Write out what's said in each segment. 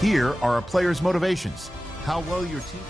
Here are a player's motivations, how well your team...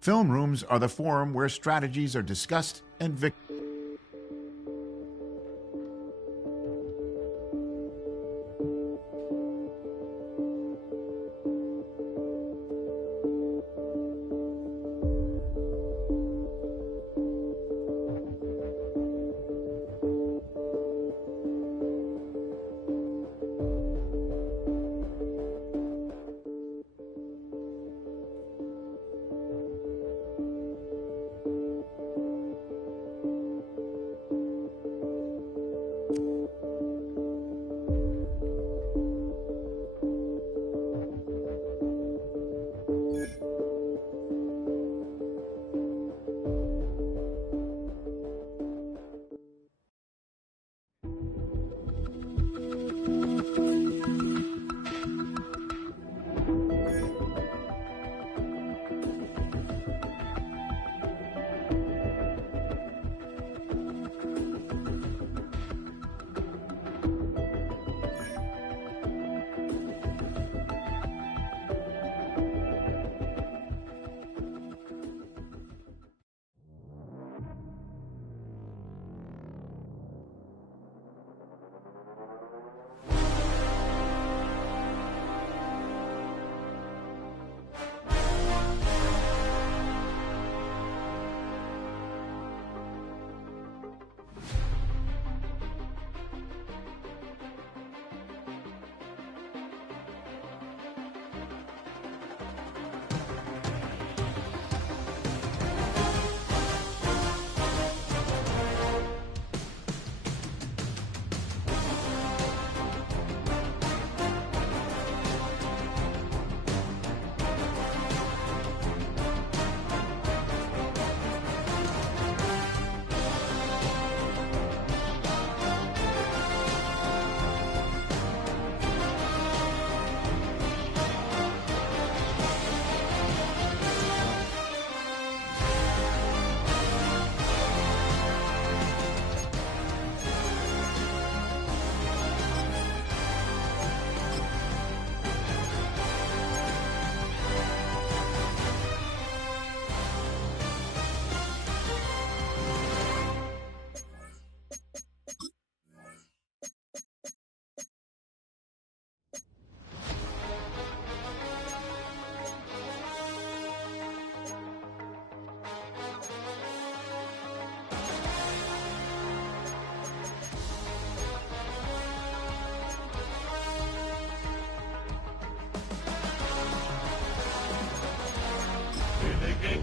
Film rooms are the forum where strategies are discussed and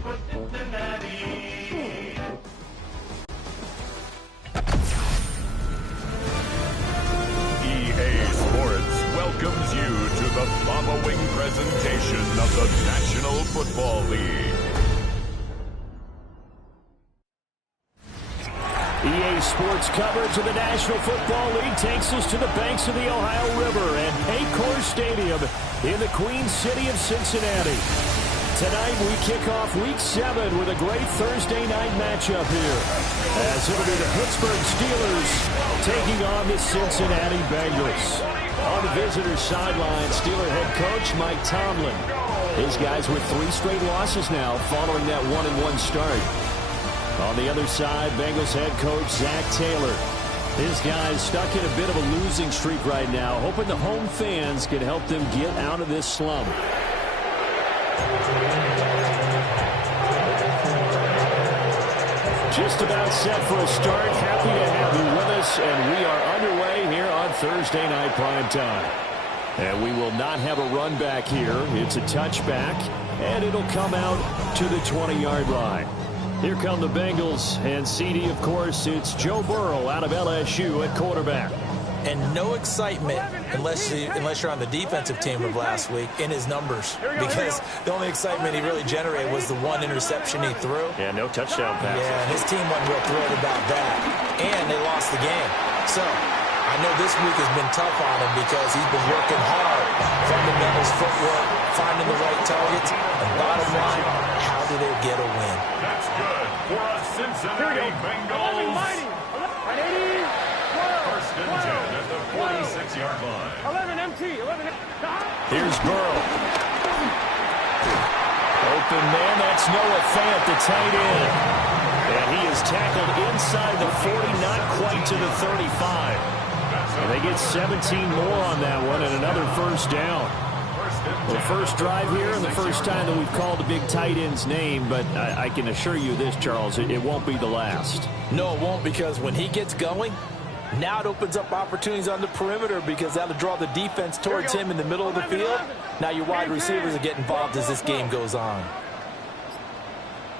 for Cincinnati. EA Sports welcomes you to the following presentation of the National Football League. EA Sports coverage of the National Football League takes us to the banks of the Ohio River and Paycor Stadium in the Queen City of Cincinnati. Tonight we kick off Week 7 with a great Thursday night matchup here, as it'll be the Pittsburgh Steelers taking on the Cincinnati Bengals. On the visitors' sideline, Steeler head coach Mike Tomlin. His guys with 3 straight losses now following that 1-1 start. On the other side, Bengals head coach Zach Taylor. His guys stuck in a bit of a losing streak right now, hoping the home fans can help them get out of this slump. Just about set for a start. Happy to have you with us, and we are underway here on Thursday Night Primetime. And we will not have a run back here. It's a touchback, and it'll come out to the 20-yard line. Here come the Bengals, and CD, of course, it's Joe Burrow out of LSU at quarterback. And no excitement unless you're on the defensive team of last week in his numbers, because the only excitement he really generated was the one interception he threw. Yeah, no touchdown passes. Yeah, and his team wasn't real thrilled about that, and they lost the game. So I know this week has been tough on him because he's been working hard, fundamentals, footwork, finding the right targets, and bottom line, how do they get a win? That's good for a Cincinnati Bengals. First and 10 at the 46-yard line. 11 MT, 11 MT. Here's Burrow. Open man, that's Noah Fant, the tight end. And he is tackled inside the 40, not quite to the 35. And they get 17 more on that one and another first down. Well, the first drive here and the first time that we've called the big tight end's name, but I can assure you this, Charles, it won't be the last. No, it won't, because when he gets going, now it opens up opportunities on the perimeter because that'll draw the defense towards him in the middle of the field. Now your wide receivers will get involved as this game goes on.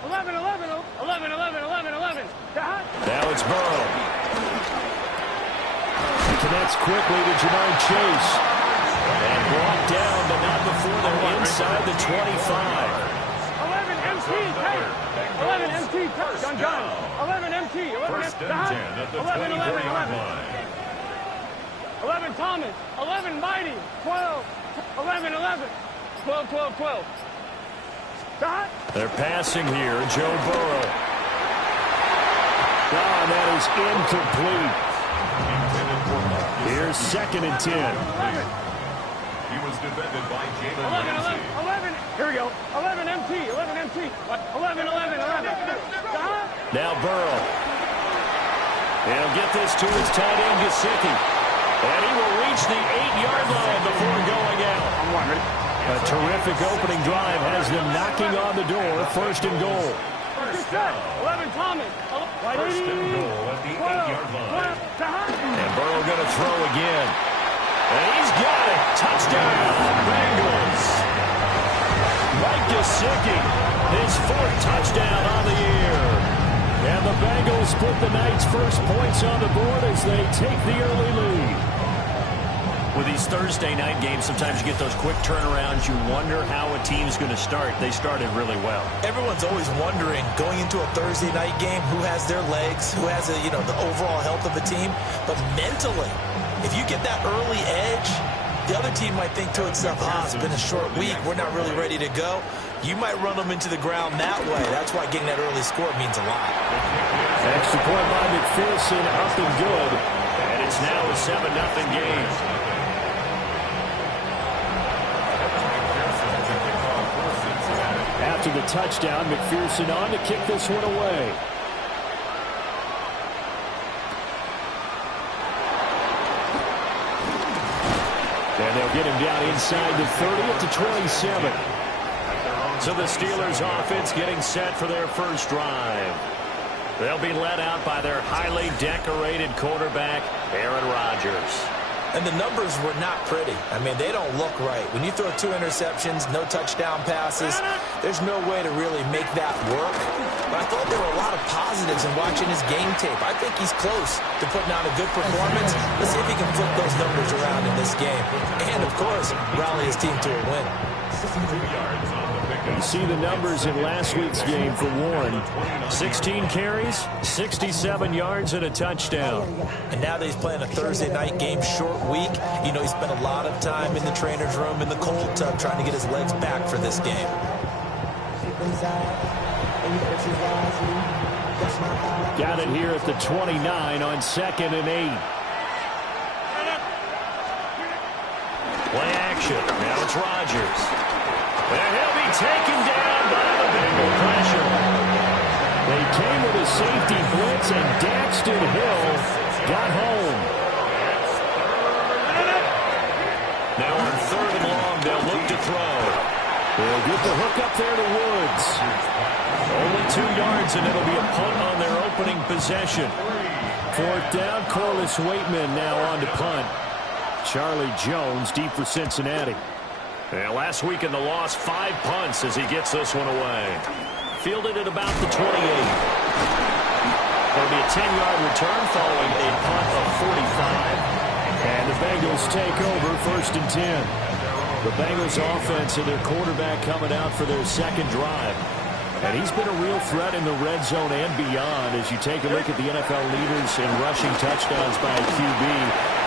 11, 11, 11, 11, 11, 11. Now it's Burrow. He connects quickly to Jamar Chase. And brought down, but not before they're inside the 25. 11 MT, 11 MT, John. 11 MT, 11 First and 10 at the 11, 11, 23-yard 11. line. 11 Thomas, 11 Mighty, 12, 11, 11, 12, 12, 12. They're passing here, Joe Burrow. Oh, that is incomplete. Here's second and 10. 11. He was defended by Jalen 11, Ramsey. 11, 11. Here we go. 11 MT, 11 MT. 11, 11, 11. Now Burrow. He'll get this to his tight end, Gesicki. And he will reach the 8-yard line before going out. A terrific opening drive has them knocking on the door. First and goal. First down. 11 Thomas. First and goal at the 8-yard line. And Burrow going to throw again. And he's got it. Touchdown, Bengals. Mike Gesicki, his fourth touchdown on the year. And the Bengals put the night's first points on the board as they take the early lead. With these Thursday night games, sometimes you get those quick turnarounds. You wonder how a team's going to start. They started really well. Everyone's always wondering, going into a Thursday night game, who has their legs, who has the overall health of the team. But mentally, if you get that early edge, the other team might think to itself, it's been a short week, we're not really ready to go. You might run them into the ground that way. That's why getting that early score means a lot. Extra point by McPherson, up and good. And it's now a 7-0 game. After the touchdown, McPherson on to kick this one away. And they'll get him down inside the 30 up to 27. So the Steelers offense getting set for their first drive. They'll be led out by their highly decorated quarterback, Aaron Rodgers. And the numbers were not pretty. I mean, they don't look right. When you throw 2 interceptions, no touchdown passes, there's no way to really make that work. But I thought there were a lot of positives in watching his game tape. I think he's close to putting out a good performance. Let's see if he can flip those numbers around in this game. And, of course, rally his team to a win. You see the numbers in last week's game for Warren. 16 carries, 67 yards, and a touchdown. And now that he's playing a Thursday night game, short week, he spent a lot of time in the trainer's room in the cold tub trying to get his legs back for this game. Got it here at the 29 on 2nd and 8. Play action. Now it's Rodgers. And he'll be taken down by the Bengal pressure. They came with a safety blitz, and Daxton Hill got home. Now on 3rd and long, they'll look to throw. They'll get the hook up there to Woods. Only 2 yards, and it'll be a punt on their opening possession. 4th down, Corliss Waitman now on to punt. Charlie Jones deep for Cincinnati. And last week in the loss, 5 punts as he gets this one away. Fielded at about the 28. There'll be a 10-yard return following a punt of 45. And the Bengals take over 1st and 10. The Bengals offense and their quarterback coming out for their 2nd drive. And he's been a real threat in the red zone and beyond. As you take a look at the NFL leaders in rushing touchdowns by a QB,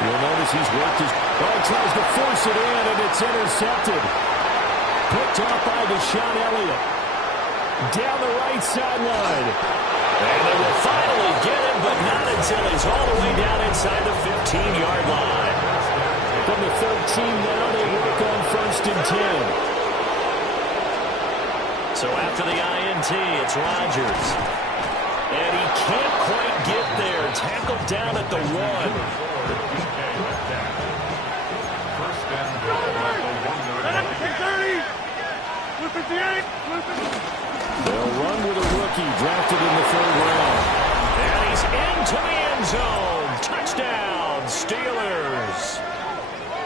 you'll notice he's worked his... Oh, tries to force it in, and it's intercepted. Picked off by Deshaun Elliott. Down the right sideline. And they will finally get him, but not until he's all the way down inside the 15-yard line. From the 13 now, they work on 1st and 10. So after the INT, it's Rodgers. And he can't quite get there. Tackled down at the 1. They'll run with a rookie drafted in the 3rd round. And he's into the end zone. Touchdown, Steelers.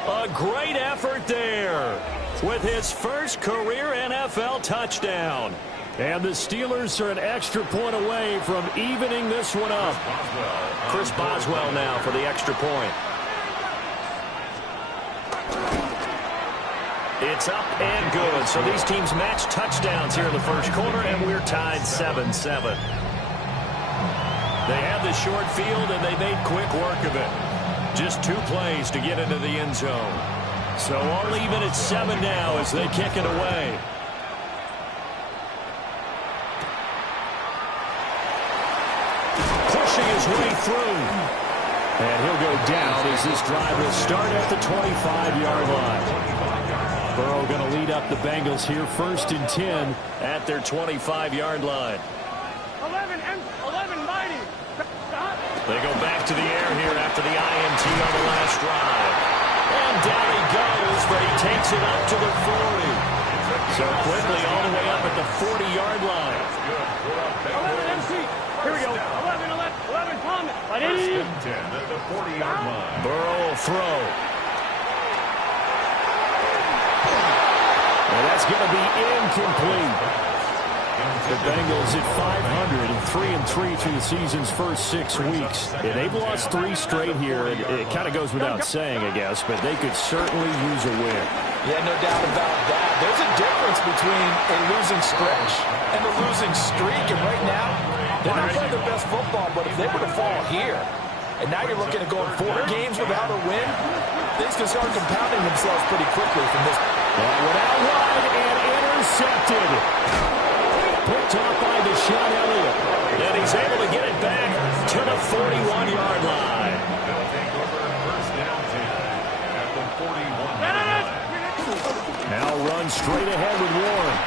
A great effort there with his first career NFL touchdown. And the Steelers are an extra point away from evening this one up. Chris Boswell now for the extra point. It's up and good. So these teams match touchdowns here in the first quarter, and we're tied 7-7. They had the short field, and they made quick work of it. Just 2 plays to get into the end zone. So all even at 7 now as they kick it away. Pushing his way through. And he'll go down as this drive will start at the 25-yard line. Burrow going to lead up the Bengals here, 1st and 10 at their 25-yard line. 11 mighty. They go back to the air here after the INT on the last drive. And down he goes, but he takes it up to the 40. So quickly all the way up at the 40-yard line. 11 MC. Here we go. 11 Thomas. 1st and 10 at the 40-yard line. Burrow will throw. And that's going to be incomplete. The Bengals at 500 and 3-3 through the season's first 6 weeks. And they've lost 3 straight here. And it kind of goes without saying, I guess, but they could certainly use a win. Yeah, no doubt about that. There's a difference between a losing stretch and a losing streak. And right now, they're not playing their best football, but if they were to fall here, and now you're looking at going 4 games without a win, things can start compounding themselves pretty quickly from this. That went out wide and intercepted. Picked off by Deshaun Elliott. And he's able to get it back to the 41-yard line. Now run straight ahead with Warren.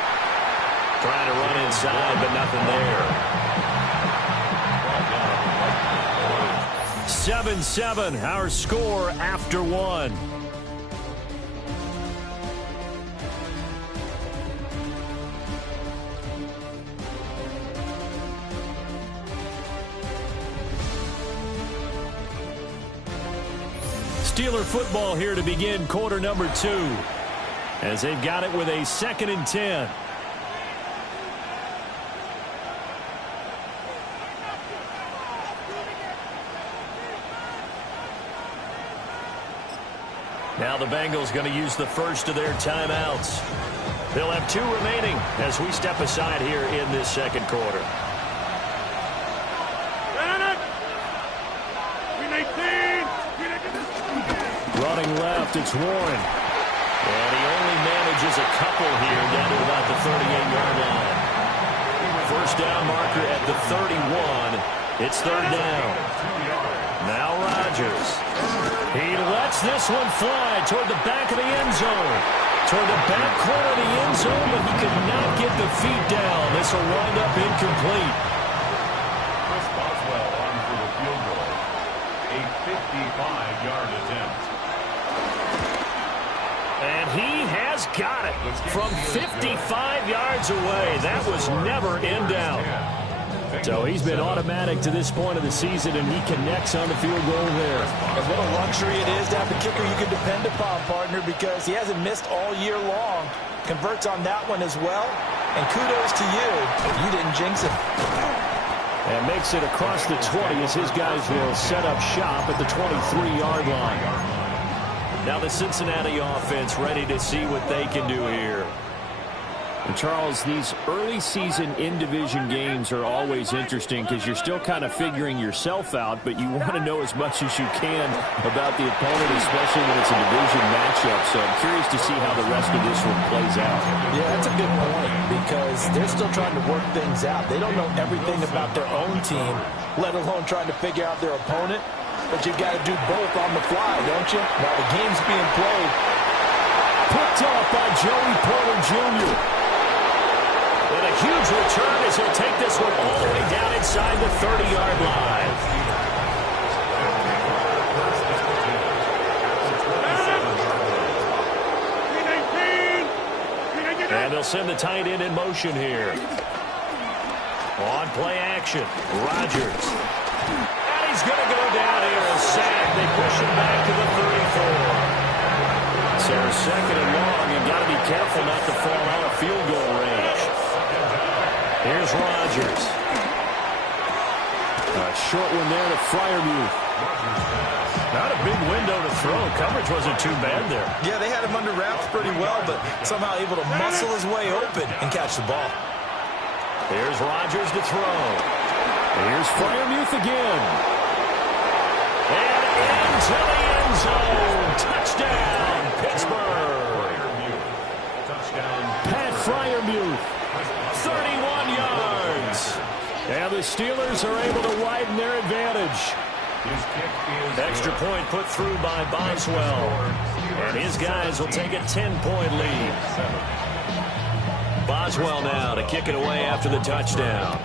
Trying to run inside, but nothing there. 7-7, our score after 1. Steeler football here to begin quarter number 2. As they've got it with a 2nd and 10. Now the Bengals going to use the first of their timeouts. They'll have 2 remaining as we step aside here in this second quarter. Running left, it's Warren. And he only manages a couple here down to about the 38-yard line. First down marker at the 31. It's 3rd down. Now Rodgers. He lets this one fly toward the back of the end zone. Toward the back corner of the end zone, but he could not get the feet down. This will wind up incomplete. Chris Boswell on for the field goal. 8 55-yard attempt. And he has got it from 55 yards away. That was never in doubt. So he's been automatic to this point of the season, and he connects on the field goal there. And what a luxury it is to have a kicker you can depend upon, partner, because he hasn't missed all year long. Converts on that one as well. And kudos to you. You didn't jinx it. And makes it across the 20 as his guys will set up shop at the 23-yard line. Now the Cincinnati offense ready to see what they can do here. And Charles, these early season in-division games are always interesting because you're still kind of figuring yourself out, but you want to know as much as you can about the opponent, especially when it's a division matchup. So I'm curious to see how the rest of this one plays out. Yeah, that's a good point because they're still trying to work things out. They don't know everything about their own team, let alone trying to figure out their opponent. But you've got to do both on the fly, don't you? While the game's being played. Picked up by Joey Porter Jr. And a huge return as he'll take this one all the way down inside the 30-yard line. And they'll send the tight end in motion here. On play action, Rodgers. And he's going to go down here and sack. They push him back to the 34. So second and long, you've got to be careful not to fall out of field goal range. Here's Rodgers. A short one there to Freiermuth. Not a big window to throw. Coverage wasn't too bad there. Yeah, they had him under wraps pretty well, but somehow able to muscle his way open and catch the ball. Here's Rodgers to throw. Here's Freiermuth again. And into the end zone. Touchdown, Pittsburgh. Touchdown. Pat Freiermuth. 31 yards. And the Steelers are able to widen their advantage. Extra point put through by Boswell. And his guys will take a 10-point lead. Boswell now to kick it away after the touchdown.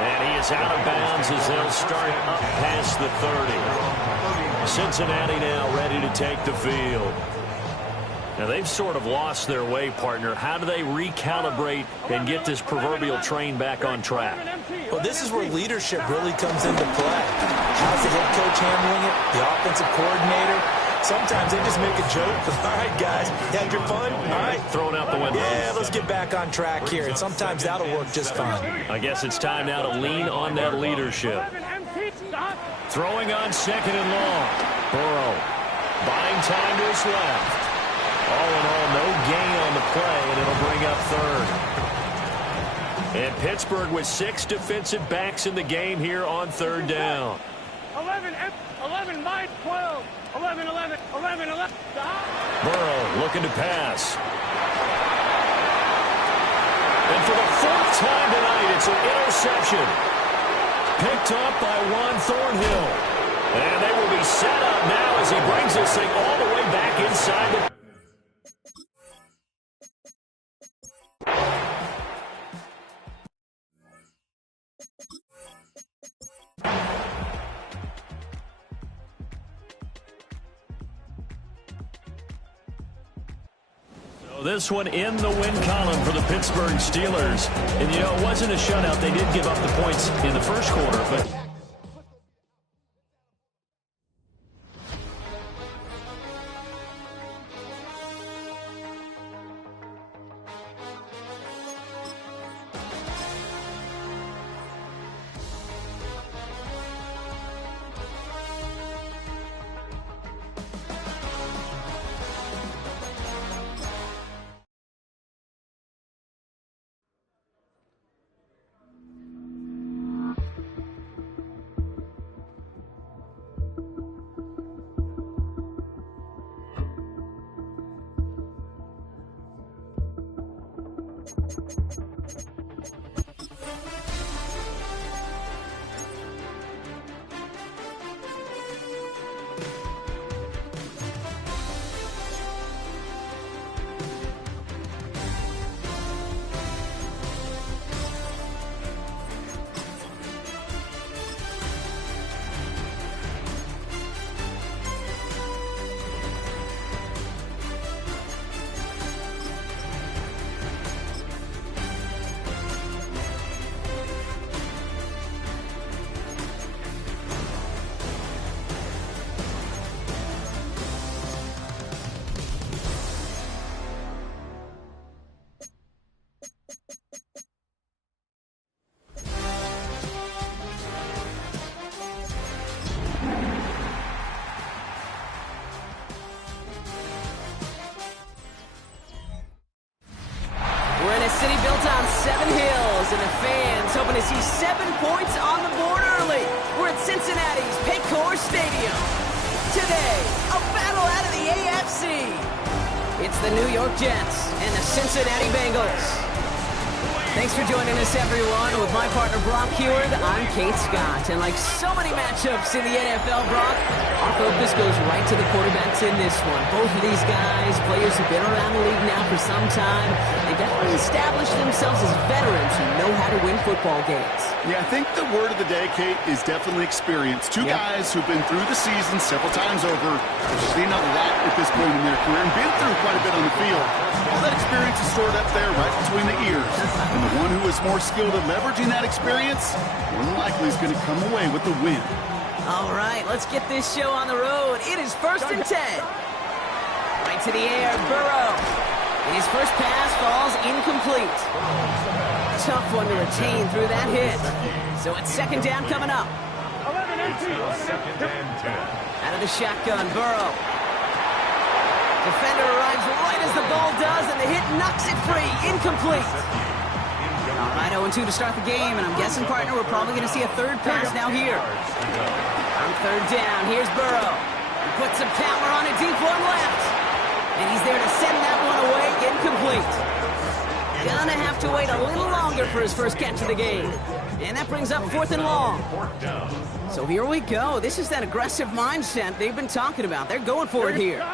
And he is out of bounds as they'll start up past the 30. Cincinnati now ready to take the field. Now, they've sort of lost their way, partner. How do they recalibrate and get this proverbial train back on track? Well, this is where leadership really comes into play. How's the head coach handling it? The offensive coordinator? Sometimes they just make a joke. All right, guys, you had your fun? All right. Throw it out the window. Yeah, let's get back on track here. And sometimes that'll work just fine. I guess it's time now to lean on that leadership. Throwing on second and long. Burrow buying time to his left. All in all, no gain on the play, and it'll bring up third. And Pittsburgh with 6 defensive backs in the game here on third down. 11 by 12. 11. Burrow looking to pass. And for the 4th time tonight, it's an interception. Picked up by Juan Thornhill. And they will be set up now as he brings this thing all the way back inside the... This one in the win column for the Pittsburgh Steelers. And, you know, it wasn't a shutout. They did give up the points in the first quarter, but... rolling hills, and the fans hoping to see 7 points on the board early. We're at Cincinnati's Paycor Stadium. Today, a battle out of the AFC. It's the New York Jets and the Cincinnati Bengals. Thanks for joining us, everyone. With my partner, Brock Heward, I'm Kate Scott. And like so many matchups in the NFL, Brock, our focus goes right to the quarterbacks in this one. Both of these guys, players who've been around the league now for some time, they've definitely established themselves as veterans who know how to win football games. Yeah, I think the word of the day, Kate, is definitely experience. Two guys who've been through the season several times over, seen a lot at this point in their career, and been through quite a bit on the field. All that experience is stored up there right between the ears. And the one who is more skilled at leveraging that experience, more than likely is going to come away with the win. All right, let's get this show on the road. It is 1st and 10. Right to the air, Burrow. And his first pass falls incomplete. Tough one to retain through that hit. So it's 2nd down coming up. 11 and 2. Out of the shotgun, Burrow. Defender arrives right as the ball does, and the hit knocks it free. Incomplete. All right, 0-2 to start the game, and I'm guessing, partner, we're probably going to see a 3rd pass now here. On 3rd down, here's Burrow. He puts some power on a deep one left. And he's there to send that one away. Incomplete. Gonna have to wait a little longer for his first catch of the game. And that brings up 4th and long. So here we go. This is that aggressive mindset they've been talking about. They're going for it here.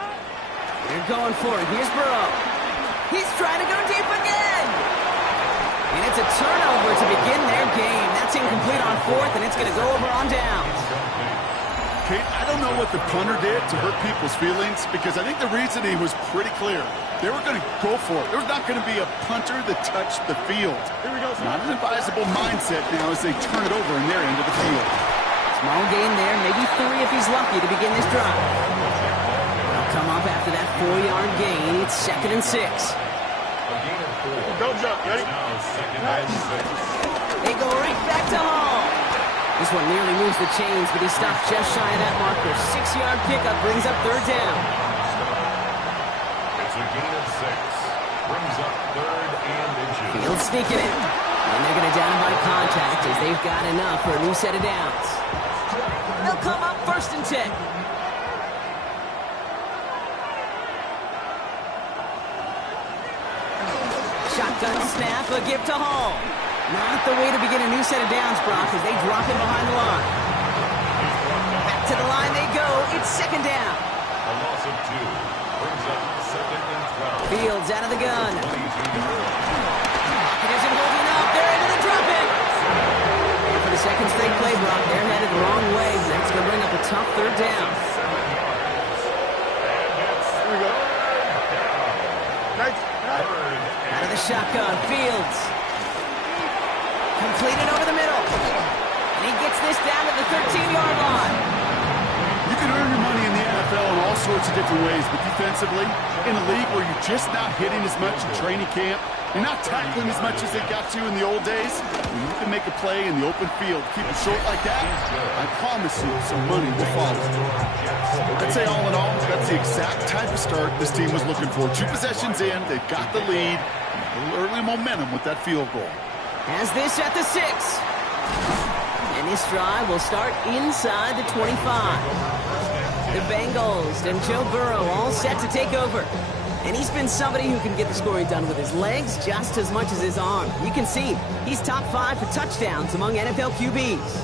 They're going for it. Here's Burrow. He's trying to go deep again. And it's a turnover to begin their game. That's incomplete on 4th, and it's going to go over on downs. Kate, I don't know what the punter did to hurt people's feelings, because I think the reasoning was pretty clear. They were going to go for it. There was not going to be a punter that touched the field. Not an advisable mindset now as they turn it over in their end of the field. Small gain there, maybe 3 if he's lucky to begin this drive. They'll come up after that 4-yard gain. It's 2nd and 6. Go jump, ready? They go right back to Hall. This one nearly moves the chains, but he stopped just shy of that marker. 6-yard pickup brings up 3rd down. It's a gain of 6. Brings up 3rd and inches. Field sneaking in. And they're going to down by contact as they've got enough for a new set of downs. They'll come up 1st and 10. Shotgun snap, a give to Hall. Not the way to begin a new set of downs, Brock, as they drop him behind the line. Back to the line they go. It's 2nd down. A loss of 2. Brings up 2nd and 12. Fields out of the gun. It isn't holding up. They're into the drop-in. And for the 2nd straight play, Brock, they're headed the wrong way. That's going to bring up a tough 3rd down. Here we go. Nice. Out of the shotgun, Fields. Completed over the middle. And he gets this down to the 13-yard line. You can earn your money in the NFL in all sorts of different ways, but defensively, in a league where you're just not hitting as much in training camp, you're not tackling as much as they got to in the old days, when you can make a play in the open field, keep it short like that, I promise you some money will follow. I'd say all in all, that's the exact type of start this team was looking for. 2 possessions in, they've got the lead, a little early momentum with that field goal. Has this at the 6. And this drive will start inside the 25. The Bengals and Joe Burrow all set to take over. And he's been somebody who can get the scoring done with his legs just as much as his arm. You can see he's top 5 for touchdowns among NFL QBs.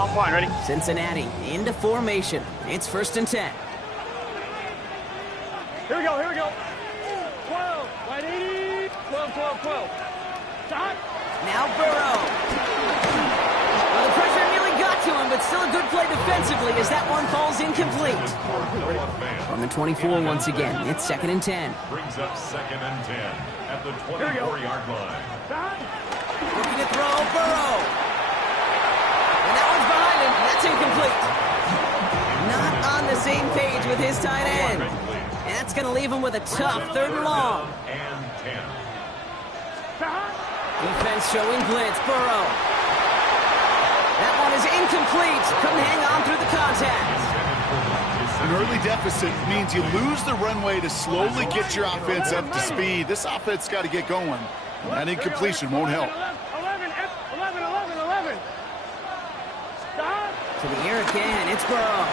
On point, ready? Cincinnati into formation. It's 1st and 10. Here we go, here we go. 12, right 80. 12, 12, 12. Stop. Now Burrow. Well, the pressure nearly got to him, but still a good play defensively as that one falls incomplete. From the 24 once again, it's 2nd and 10. Brings up 2nd and 10 at the 24-yard line. Stop. Looking to throw, Burrow. And that one's behind him. That's incomplete. Not on the same page with his tight end. And that's going to leave him with a tough 3rd and long. And 10. Defense showing blitz. Burrow. That one is incomplete. Couldn't hang on through the contact. An early deficit means you lose the runway to slowly get your offense up to speed. This offense got to get going. That incompletion won't help. 11. Stop. To the air again. It's Burrow.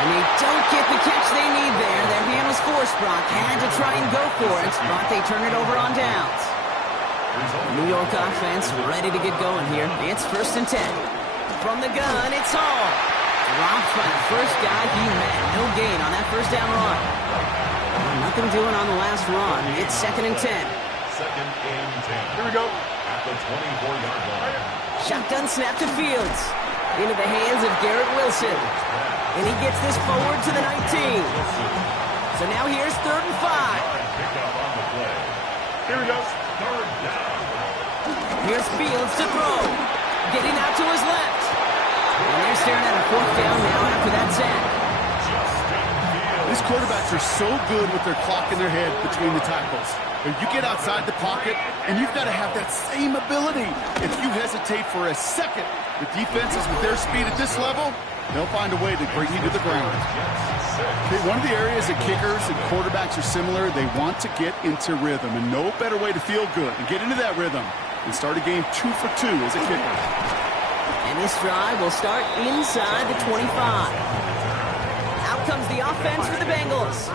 And they don't get the catch they need there. Their hand was forced. Brock had to try and go for it, but they turn it over on downs. New York offense ready to get going here. It's 1st and 10. From the gun, it's Hall. Dropped by the first guy he met. No gain on that first down run. Nothing doing on the last run. It's 2nd and 10. 2nd and 10. Here we go. At the 24-yard line. Shotgun snap to Fields. Into the hands of Garrett Wilson. And he gets this forward to the 19. So now here's 3rd and 5. Pickup on the play. Here we go. 3rd down. Here's Fields to throw. Getting out to his left. And they're staring at a 4th down now after that sack. These quarterbacks are so good with their clock in their head between the tackles. You get outside the pocket, and you've got to have that same ability. If you hesitate for a second, the defenses with their speed at this level, they'll find a way to bring you to the ground. Okay, one of the areas that kickers and quarterbacks are similar, they want to get into rhythm, and no better way to feel good and get into that rhythm and start a game 2 for 2 as a kicker. And this drive will start inside the 25. Out comes the offense for the Bengals.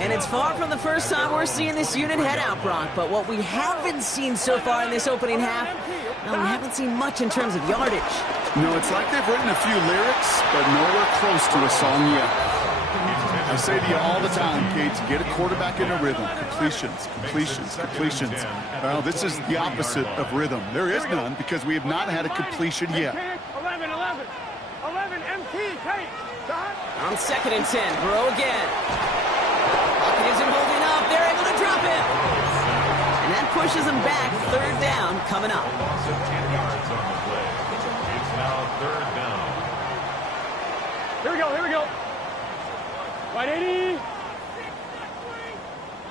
And it's far from the first time we're seeing this unit head out, Brock. But what we haven't seen so far in this opening half, no, we haven't seen much in terms of yardage. No, it's like they've written a few lyrics, but nowhere close to a song yet. I say to you all the time, Kate, to get a quarterback in a rhythm, completions. Well, this is the opposite of rhythm. There is none because we have not had a completion yet. 11 MT, Kate. On 2nd and 10, Burrow again. Pocket isn't holding up. They're able to drop him. And that pushes them back. 3rd down coming up. Loss of 10 yards on the play. It's now 3rd down. Here we go. Right 80.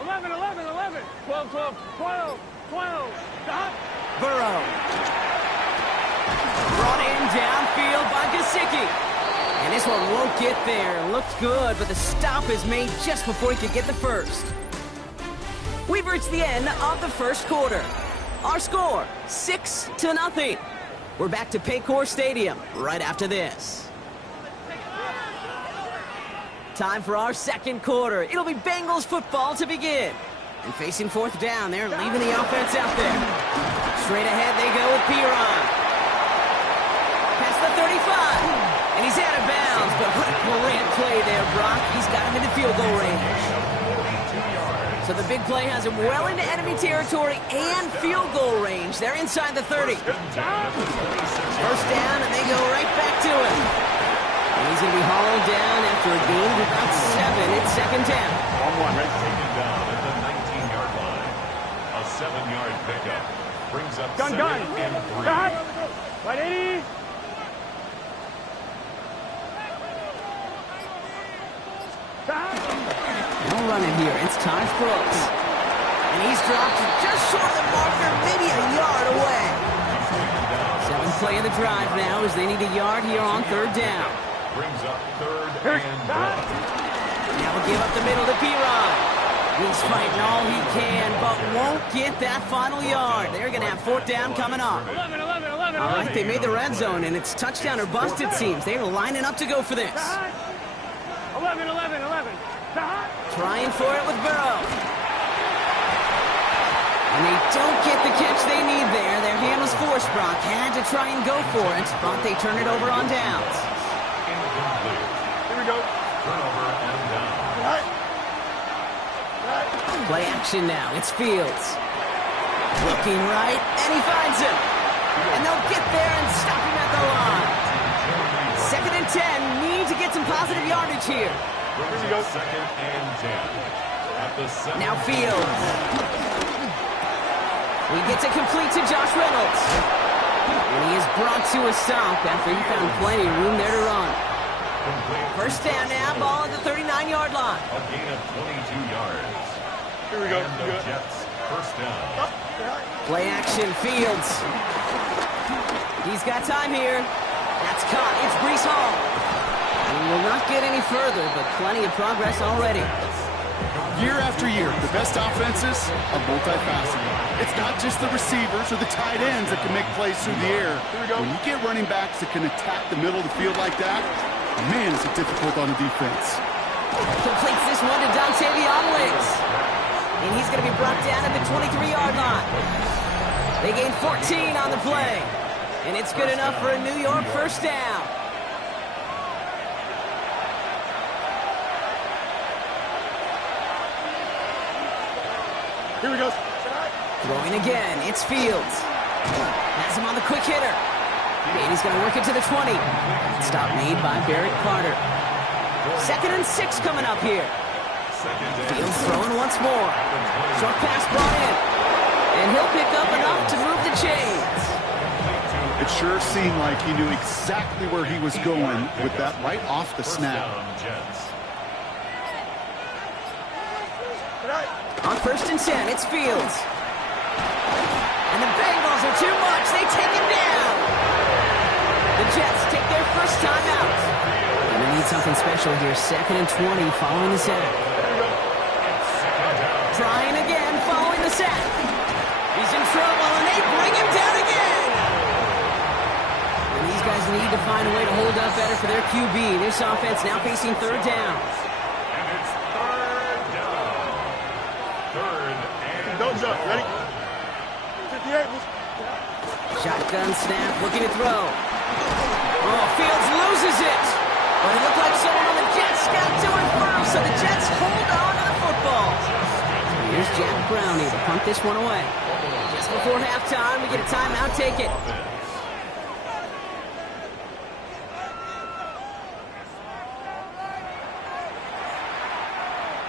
11. 12. Stop. Burrow. Brought in downfield by Gesicki. And this one won't get there. Looked good, but the stop is made just before he could get the first. We've reached the end of the first quarter. Our score, 6-0. We're back to Paycor Stadium right after this. Time for our second quarter. It'll be Bengals football to begin. And facing 4th down, they're leaving the offense out there. Straight ahead they go with Piron. Past the 35. And he's out of bounds, but what a great play there, Brock. He's got him into field goal range. So the big play has him well into enemy territory and field goal range. They're inside the 30. First down, and they go right back to him. And he's going to be hauled down after a gain of about 7. It's 2nd down. Taken down at the 19-yard line. A 7-yard pickup brings up Gun. 2nd and 3. Right 80. No running here. It's Todd Brooks. And he's dropped just short of the marker, maybe a yard away. 7th play of the drive now as they need a yard here on 3rd down. Brings up 3rd and 1. Now we'll give up the middle to Piron. He's fighting all he can, but won't get that final yard. They're going to have 4th down coming up. 11. All right, they made the red zone, and it's touchdown or bust, it seems. They are lining up to go for this. 11. Trying for it with Burrow. And they don't get the catch they need there. Their hand was forced. Brock had to try and go for it, but they turn it over on downs. Here we go. Turnover and down. Play action now. It's Fields. Looking right, and he finds him. And they'll get there and stop him at the line. 2nd and 10. Need to get some positive yardage here. Here we go. 2nd and 10. At the 7. Now Fields. He gets it complete to Josh Reynolds. And he is brought to a stop after he found plenty of room there to run. First down now, ball at the 39-yard line. A gain of 22 yards. Here we go. And the Jets first down. Play action, Fields. He's got time here. That's caught. It's Breece Hall. We will not get any further, but plenty of progress already. Year after year, the best offenses are multifaceted. It's not just the receivers or the tight ends that can make plays through the air. When you get running backs that can attack the middle of the field like that, man, is it difficult on the defense. Completes this one to Dontavion Wicks. And he's going to be brought down at the 23-yard line. They gain 14 on the play. And it's good enough for a New York first down. Here we go. Throwing again, it's Fields. Has him on the quick hitter. And he's going to work it to the 20. Stop made by Barrett Carter. 2nd and 6 coming up here. Fields throwing once more. Short pass brought in. And he'll pick up enough to move the chains. It sure seemed like he knew exactly where he was going with that right off the snap. On 1st and 10, it's Fields. And the Bengals are too much. They take him down. The Jets take their first time out. And they need something special here. 2nd and 20 following the sack. Trying again following the sack. He's in trouble, and they bring him down again. And these guys need to find a way to hold up better for their QB. This offense now facing 3rd down. Thumbs up. Ready? 58. Shotgun snap, looking to throw. Oh, Fields loses it. But it looked like someone on the Jets got to it first, so the Jets hold on to the football. Here's Jack Brownie to punt this one away. Just before halftime, we get a timeout. Take it.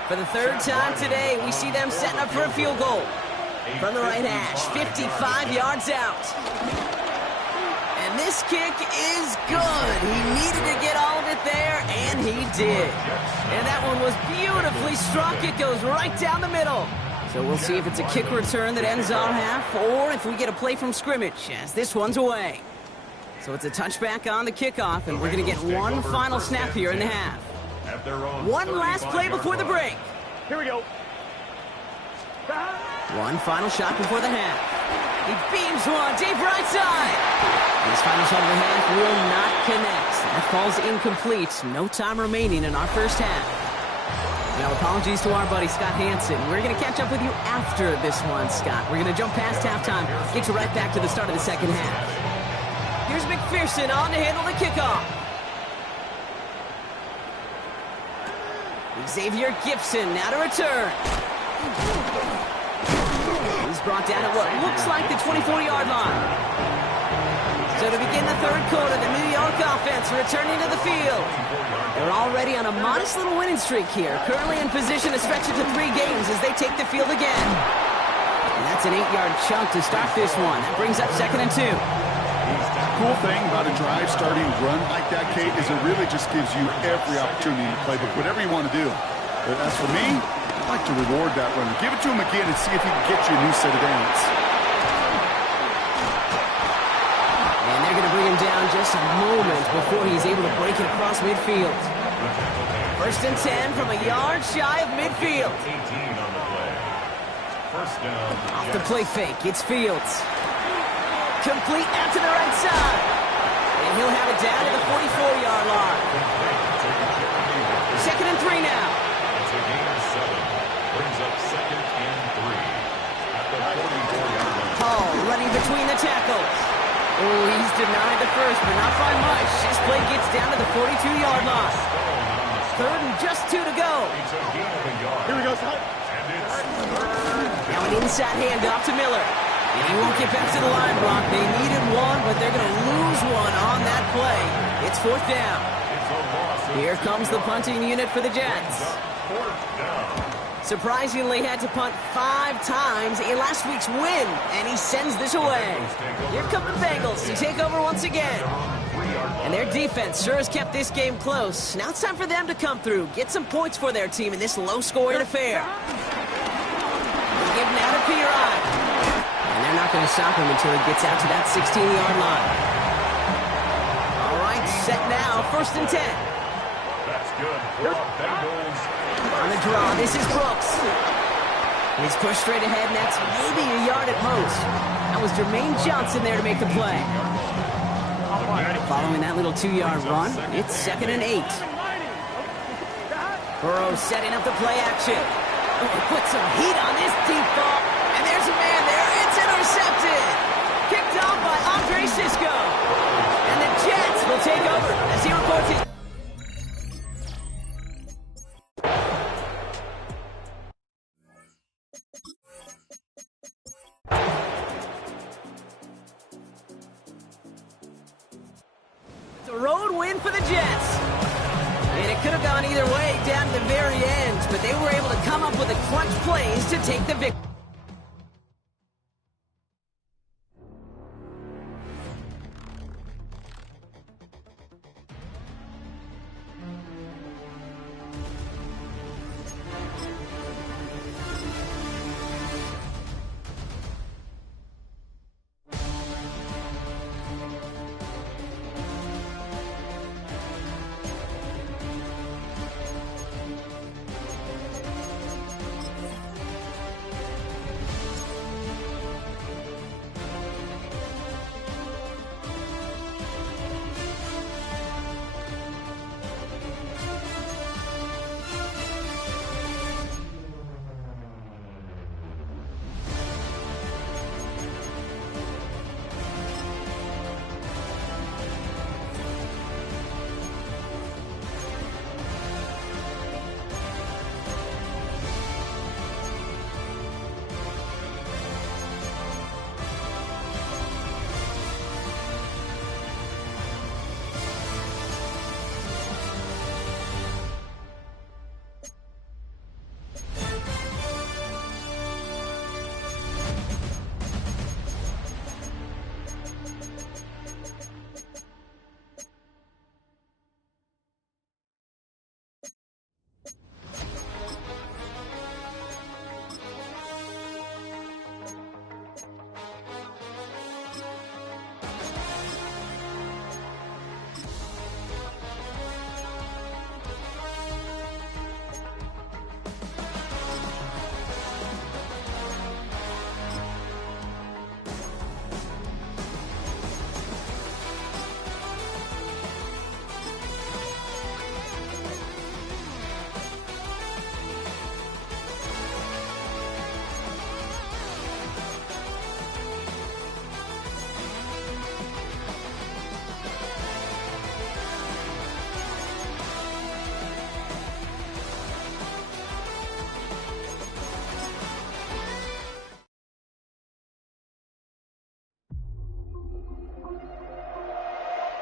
For the 3rd time today, we see them setting up for a field goal. From the right hash, 55 yards out. And this kick is good. He needed to get all of it there, and he did. And that one was beautifully struck. It goes right down the middle. So we'll see if it's a kick return that ends our half, or if we get a play from scrimmage, as this one's away. So it's a touchback on the kickoff, and we're going to get one final snap here in the half. One last play before the break. Here we go. One final shot before the half. He beams one deep right side. This final shot of the half will not connect. That falls incomplete. No time remaining in our first half. Now, apologies to our buddy Scott Hansen. We're going to catch up with you after this one, Scott. We're going to jump past halftime, get you right back to the start of the second half. Here's McPherson on to handle the kickoff. Xavier Gibson now to return. He's brought down at what looks like the 24-yard line. So to begin the 3rd quarter, the New York offense returning to the field. They're already on a modest little winning streak here, currently in position to stretch it to 3 games as they take the field again. And that's an 8-yard chunk to start this one. That brings up 2nd and 2. Cool thing about a drive starting run like that, Kate, is it really just gives you every opportunity to play whatever you want to do. But as for me, I'd like to reward that runner. Give it to him again and see if he can get you a new set of downs. And they're going to bring him down just a moment before he's able to break it across midfield. 1st and 10 from a yard shy of midfield. Off the play fake, it's Fields. Complete out to the right side. And he'll have it down to the 44-yard line. 2nd and 3 now. Hall running between the tackles. Oh, he's denied the first, but not by much. This play gets down to the 42-yard line. 3rd and just 2 to go. Here we go, son. Now an inside handoff to Miller. And he won't get back to the line, Brock. They needed one, but they're going to lose one on that play. It's 4th down. Here comes the punting unit for the Jets. Surprisingly had to punt 5 times in last week's win, and he sends this away. Here come the Bengals to take over once again. And their defense sure has kept this game close. Now it's time for them to come through, get some points for their team in this low-scoring affair. They give now to P.R.I. And they're not going to stop him until he gets out to that 16-yard line. All right, set now, 1st and 10. That's good for the Bengals. On the draw, this is Brooks. He's pushed straight ahead, and that's maybe a yard at most. That was Jermaine Johnson there to make the play. Following that little 2-yard run, it's 2nd and 8. Burrow setting up the play action. Put some heat on this deep ball. And there's a man there. It's intercepted. Kicked off by Andre Sisco. And the Jets will take over as he reports his... It's a road win for the Jets. And it could have gone either way down to the very end, but they were able to come up with the clutch plays to take the victory.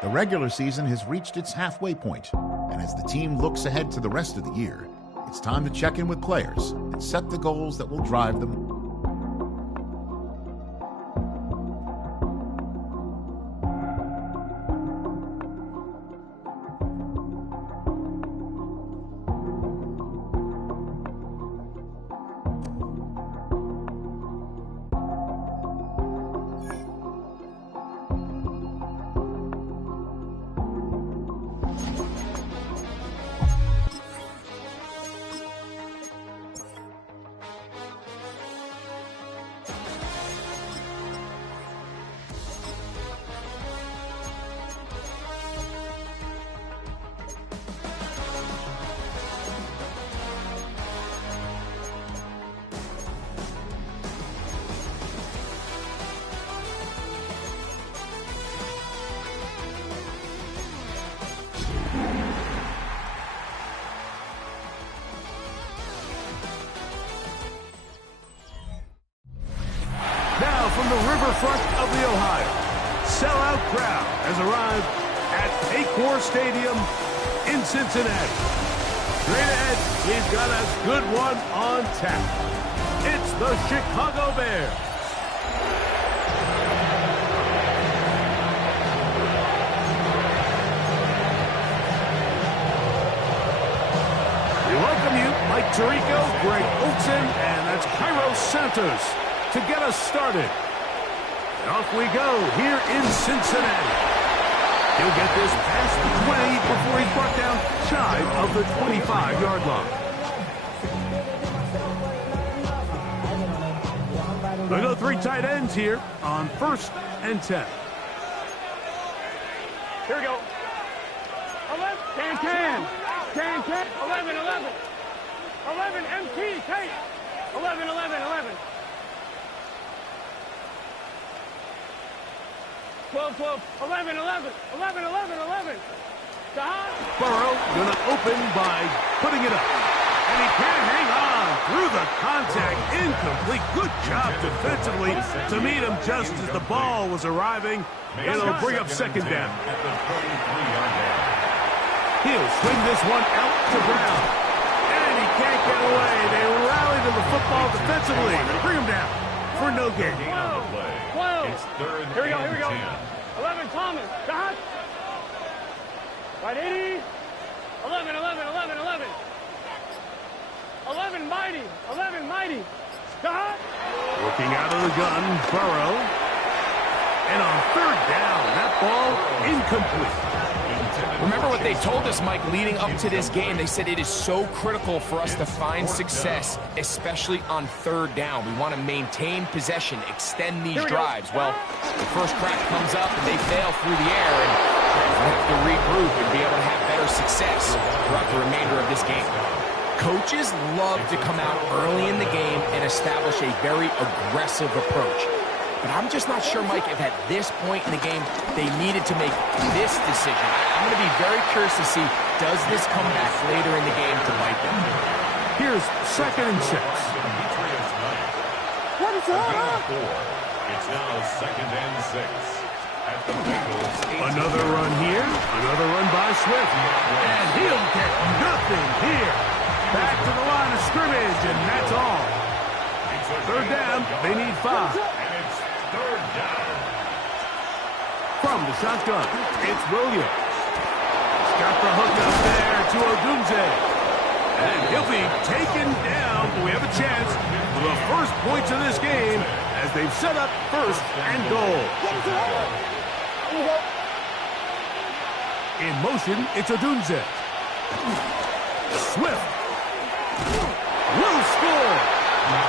The regular season has reached its halfway point, and as the team looks ahead to the rest of the year, it's time to check in with players and set the goals that will drive them. From the riverfront of the Ohio, sellout crowd has arrived at Paycor Stadium in Cincinnati. Straight ahead, we've got a good one on tap. It's the Chicago Bears. We welcome you, Mike Tirico, Greg Olson, and that's Cairo Santos to get us started. And off we go here in Cincinnati. He'll get this past the 20 before he's brought down shy of the 25-yard line. They go 3 tight ends here on 1st and 10. Here we go. 11. Can. 11. 11 MT. Kate. 11. 12. 11. Burrow going to open by putting it up. And he can't hang on through the contact. Incomplete. Good job defensively to meet him just as the ball was arriving. It'll bring up 2nd down. He'll swing this one out to Brown. And he can't get away. They rally to the football defensively to bring him down for no gain. 12. Here we go. 11 Thomas. Dot. Right 80. 11. 11 Mighty. Dot. Working out of the gun, Burrow. And on 3rd down, that ball incomplete. Remember what they told us, Mike, leading up to this game. They said it is so critical for us to find success, especially on 3rd down. We want to maintain possession, extend these drives. Well, the first crack comes up and they fail through the air, and we have to regroup and be able to have better success throughout the remainder of this game. Coaches love to come out early in the game and establish a very aggressive approach. But I'm just not sure, Mike, if at this point in the game they needed to make this decision. I'm going to be very curious to see, does this come back later in the game to bite them? Here's 2nd and 6. What is up? It's now 2nd and 6. At the Bengals. Another run here. Another run by Swift. And he'll get nothing here. Back to the line of scrimmage, and that's all. 3rd down. They need 5. And it's 3rd down. From the shotgun, it's Williams. He's got the hook up there to Odunze. And he'll be taken down. We have a chance for the first points of this game as they've set up 1st and goal. In motion, it's Odunze. Swift will score.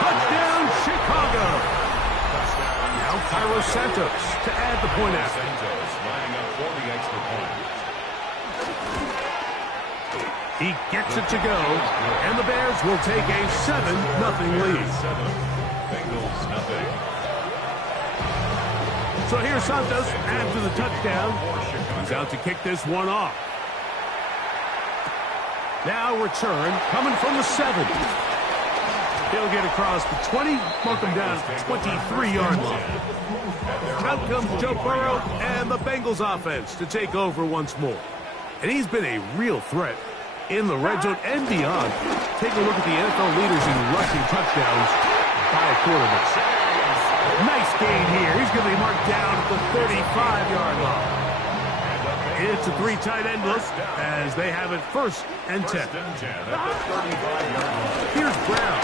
Touchdown, Chicago. Now Cairo Santos to add the point after. Santos lining up for the extra point. He gets it to go, and the Bears will take a 7-0 lead. 7. Bengals nothing. So here's Santos after the touchdown. He's out to kick this one off. Now return coming from the 7. He'll get across the 20, mark him down at the 23-yard line. Out comes Joe Burrow and the Bengals offense to take over once more. And he's been a real threat in the red zone and beyond. Take a look at the NFL leaders in rushing touchdowns by a quarterback. Nice gain here. He's going to be marked down at the 35-yard line. It's a 3 tight end look as they have it 1st and 10. Here's Brown.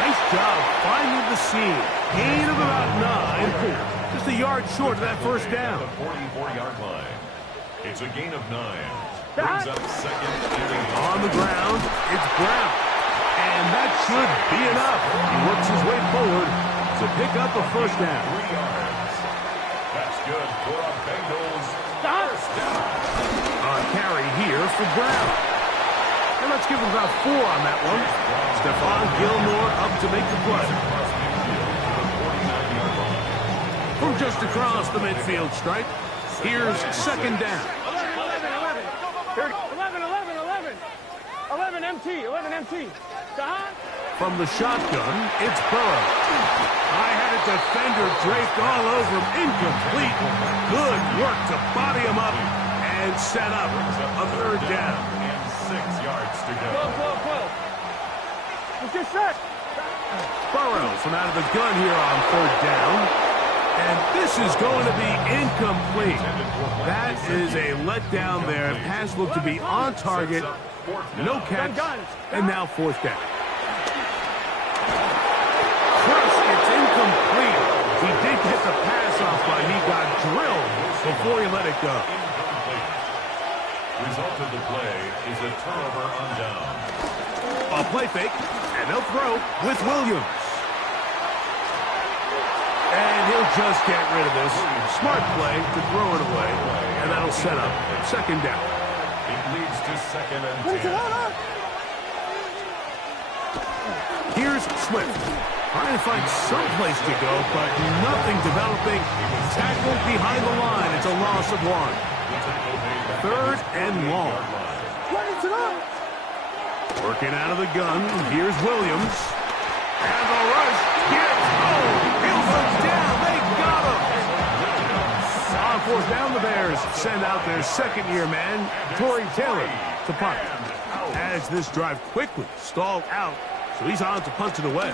Nice job finding the seam. Gain of about 9. Just a yard short of that 1st down. 44-yard line. It's a gain of 9. Brings up 2nd inning. On the ground, it's Brown. And that should be enough. He works his way forward to pick up a 1st down. 3 yards. That's good for a Bengals 1st down. A carry here for Brown. And let's give him about 4 on that one. Stephon Gilmore up to make the play. From just across the midfield stripe, here's 2nd down. 11 MT. From the shotgun, it's Burrow. I had a defender draped all over him. Incomplete. Good work to body him up and set up a 3rd down. And 6 yards to go. 12. It's just set. Burrow from out of the gun here on 3rd down. And this is going to be incomplete. That is a letdown there. Pass looked to be on target. No catch. And now 4th down. First, it's incomplete. He did get the pass off, but he got drilled before you let it go. Result of the play is a turnover on down. A play fake, and they'll throw with Williams. And he'll just get rid of this. Smart play to throw it away, and that'll set up second down. It leads to second and 10. Here's Swift. Trying to find some place to go, but nothing developing. Tackled behind the line. It's a loss of 1. Third and long. Working out of the gun. Here's Williams. And the rush gets home. He'll go down. They got him. On fourth down, the Bears send out their second-year man, Torrey Taylor, to punt. As this drive quickly stalled out, so he's on to punt it away.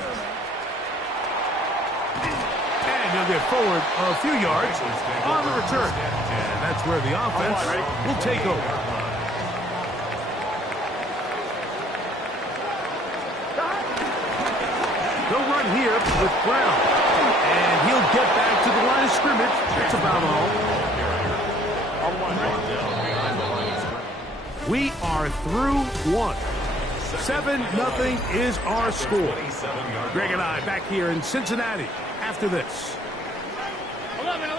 And he'll get forward a few yards on the return. And that's where the offense will take over. They'll run here with Brown. And he'll get back to the line of scrimmage. That's about all. We are through 1. 7-0 is our score. Greg and I back here in Cincinnati after this. 11.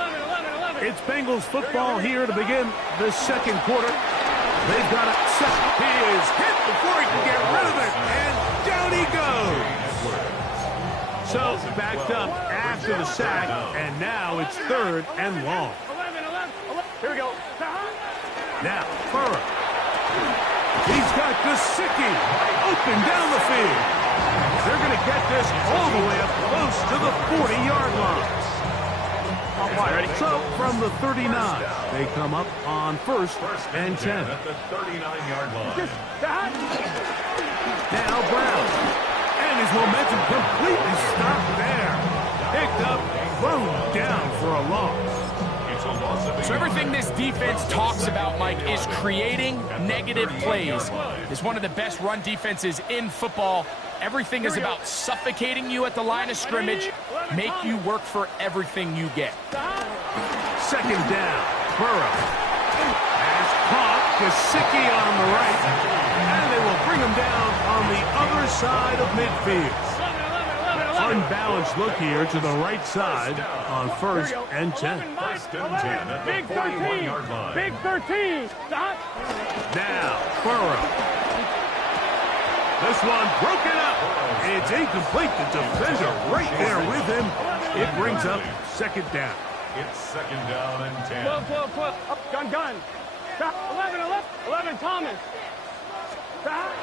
It's Bengals football here to begin the second quarter. They've got it set. He is hit before he can get rid of it, and down he goes. So backed up after the sack, and now it's third and long. 11. Here we go. Now, Burrow. He's got Gesicki open down the field. They're going to get this all the way up close to the 40-yard line. So from the 39, they come up on first and 10. At the 39-yard line. Now Brown. And his momentum completely stopped there. Picked up, thrown down for a loss. So everything this defense talks about, Mike, is creating negative plays. It's one of the best run defenses in football. Everything is about suffocating you at the line of scrimmage, make you work for everything you get. Second down, Burrow has caught Gesicki on the right, and they will bring him down on the other side of midfield. Unbalanced look here to the right side on first and 10. First and 10 at Big the 13. 41-yard line. Big 13. Stop. Now, Burrow. This one broken up. It's incomplete. The defender right there with him. It brings up second down. It's second down and 10. 12. Up, gun. Stop. 11, Thomas. Stop.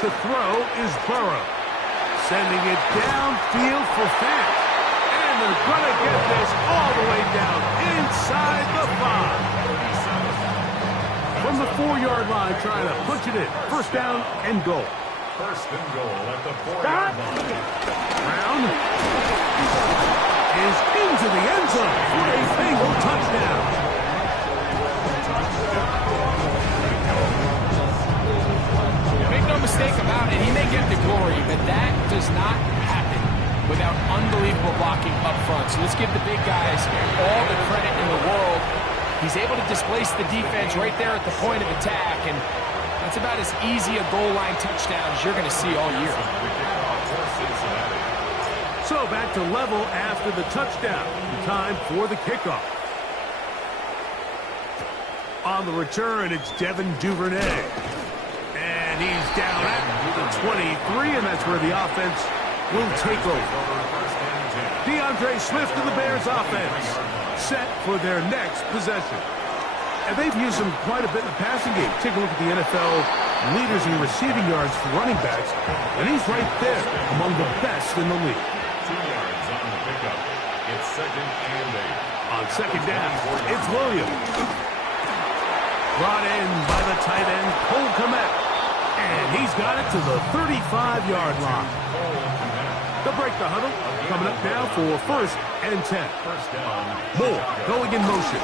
To throw is Burrow. Sending it downfield for Fant. And they're going to get this all the way down inside the 5. From the 4-yard line, trying to punch it in. First down and goal. First and goal at the 4-yard line. Brown is into the end zone for a Bengal touchdown. Make no mistake about it, he may get the glory, but that does not happen without unbelievable blocking up front. So let's give the big guys all the credit in the world. He's able to displace the defense right there at the point of attack, and that's about as easy a goal line touchdown as you're going to see all year. So back to level after the touchdown. Time for the kickoff. On the return, it's Devin Duvernay. And he's down at the 23, and that's where the offense will take over. DeAndre Swift and the Bears offense set for their next possession. And they've used him quite a bit in the passing game. Take a look at the NFL leaders in receiving yards for running backs, and he's right there among the best in the league. 2 yards on the pickup. It's second and 8. On second down, it's Williams. Brought in by the tight end, Cole Kmet. And he's got it to the 35-yard line. They'll break the huddle. Coming up now for first and 10. Moore going in motion.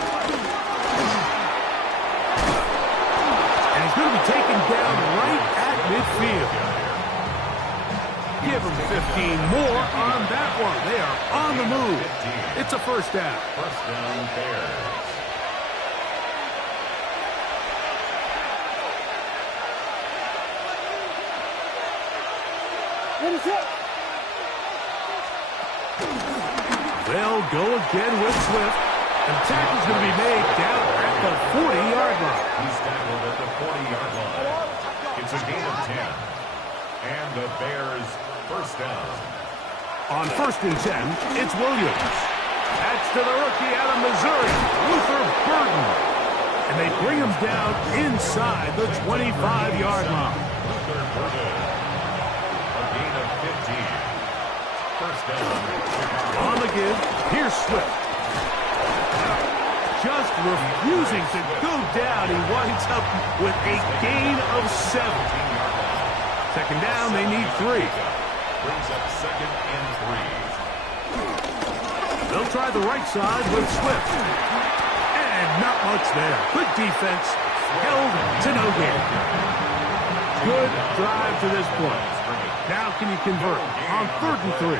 And he's going to be taken down right at midfield. Give him 15 more on that one. They are on the move. It's a first down. First down, Bears. They'll go again with Swift. And the tackle's going to be made down at the 40-yard line. He's tackled at the 40-yard line. It's a gain of 10. And the Bears first down. On 1st and 10, it's Williams. That's to the rookie out of Missouri, Luther Burden. And they bring him down inside the 25-yard line. Luther Burden. A gain of 15. First down. On the give, here's Swift. Just refusing to go down. He winds up with a gain of 7. Second down, they need 3. Brings up 2nd and 3. They'll try the right side with Swift. And not much there. Good defense. Held to no gain. Good drive to this point. Now can you convert on 3rd and 3?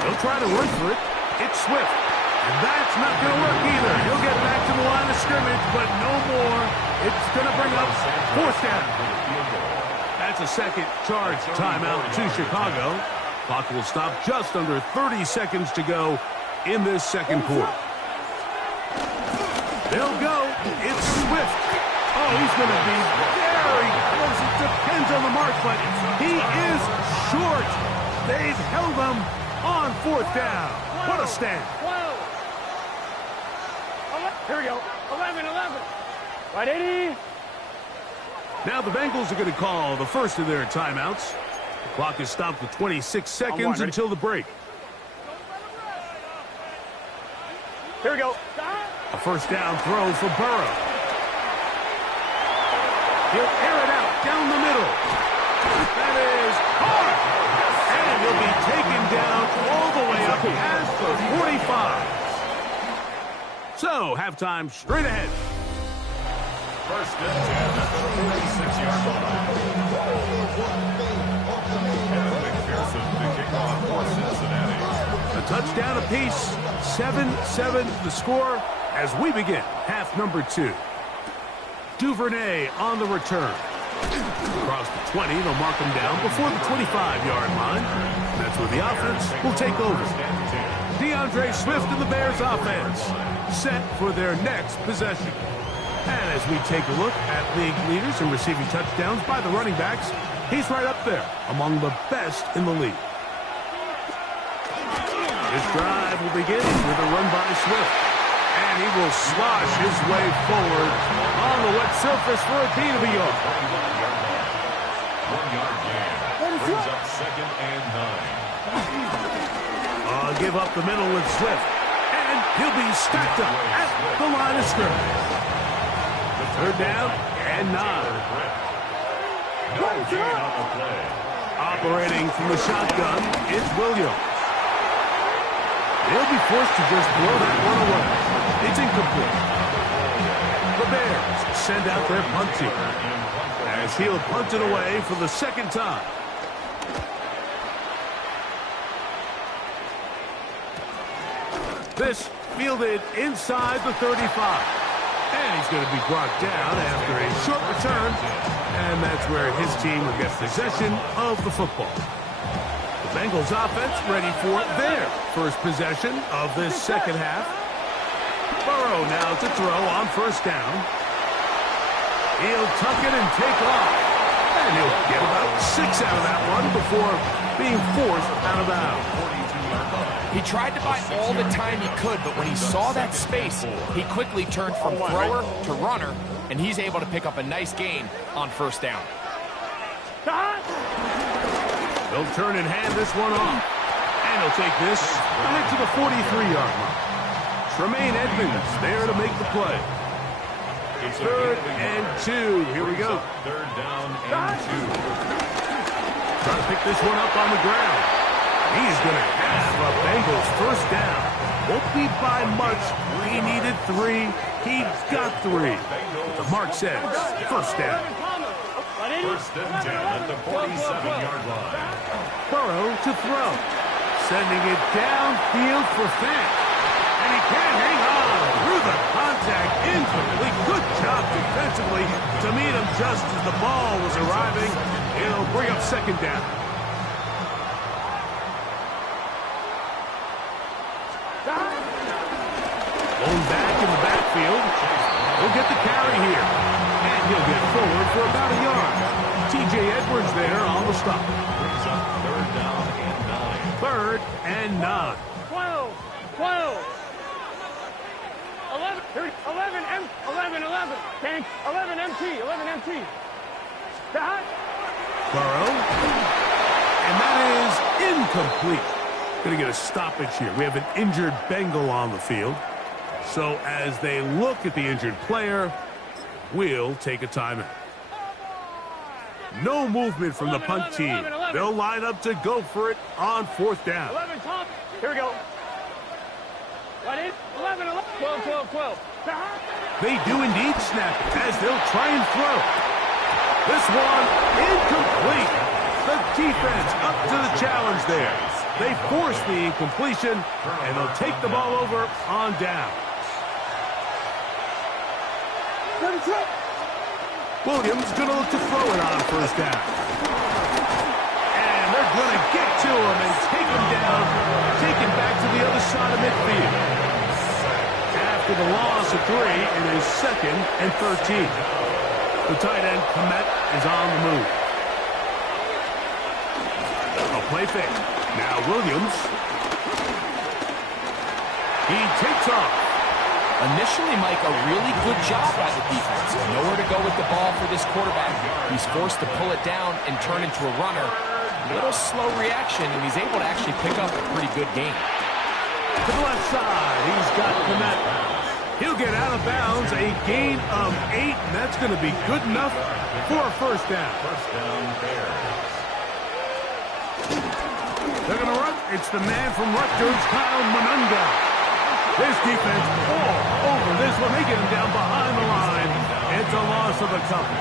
They'll try to run for it. It's Swift. And that's not going to work either. He'll get back to the line of scrimmage, but no more. It's going to bring up 4th down. That's a second charge timeout to Chicago. Clock will stop just under 30 seconds to go in this second quarter. They'll go. It's Swift. Oh, he's going to be very close. It depends on the mark, but he is short. They've held him on 4th down. What a stand. Here we go. 11. Right, 80. Now the Bengals are going to call the first of their timeouts. The clock is stopped with 26 seconds until the break. Here we go. A first down throw for Burrow. He'll air it out down the middle. That is hard. And he'll be taken down all the way up past the 45. So, halftime straight ahead. First and 10 at the 46-yard line. Kevin McPherson to kick off for Cincinnati. A touchdown apiece. 7-7 the score as we begin half number 2. Duvernay on the return. Across the 20, they'll mark him down before the 25-yard line. That's where the offense will take over. DeAndre Swift and the Bears offense set for their next possession. And as we take a look at league leaders in receiving touchdowns by the running backs, he's right up there among the best in the league. This drive will begin with a run by Swift. And he will slosh his way forward on the wet surface for a gain of a yard. 1-yard gain. Brings up 2nd and 9. Give up the middle with Swift. And he'll be stacked up at the line of scrimmage. 3rd down and 9. No gain on the play. Operating from the shotgun, it's Williams. They'll be forced to just blow that one away. It's incomplete. The Bears send out their punt team as he'll punt it away for the 2nd time. This fielded inside the 35. And he's going to be brought down after a short return. And that's where his team will get possession of the football. The Bengals offense ready for their first possession of this second half. Burrow now to throw on 1st down. He'll tuck it and take off. And he'll get about 6 out of that one before being forced out of bounds. He tried to buy all the time he could, but when he saw that space, he quickly turned from thrower to runner, and he's able to pick up a nice gain on 1st down. They'll turn and hand this one off. And he'll take this back to the 43-yard line. Tremaine Edmonds there to make the play. 3rd and 2. Here we go. 3rd down and 2. Trying to pick this one up on the ground. He's going to have a Bengals 1st down. Won't be by much. He needed 3. He got 3. The mark says 1st down. 1st and 10 at the 47-yard line. Burrow to throw. Sending it downfield for Fant. And he can't hang on through the contact, incomplete. Good job defensively to meet him just as the ball was arriving. It'll bring up second down. Going back in the backfield. He'll get the carry here. And he'll get forward for about a yard. T.J. Edwards there on the stop. Brings up third down and 9. Third and 9. 12, 11, 11, 10, 11 MT, 11 MT. That. Burrow. And that is incomplete. Going to get a stoppage here. We have an injured Bengal on the field. So as they look at the injured player, we'll take a timeout. No movement from the punt team. They'll line up to go for it on fourth down. 11, Tom. Here we go. What is 11, 12, 12, 12. They do indeed snap it as they'll try and throw. This one incomplete. The defense up to the challenge there. They force the incompletion, and they'll take the ball over on down. Williams going to look to throw it on first down. And they're going to get to him and take him down, take him back to the other side of midfield. After the loss of 3, it is second and 13. The tight end, Komet, is on the move. A play fake. Now Williams. He takes off. Initially, Mike, a really good job by the defense. Nowhere to go with the ball for this quarterback. He's forced to pull it down and turn into a runner. A little slow reaction, and he's able to actually pick up a pretty good game. To the left side, he's got Komet. He'll get out of bounds, a gain of 8, and that's going to be good enough for a first down. First down, Bears. They're going to run. It's the man from Rutgers, Kyle Monunga. This defense all over this one. They get him down behind the line. It's a loss of a couple.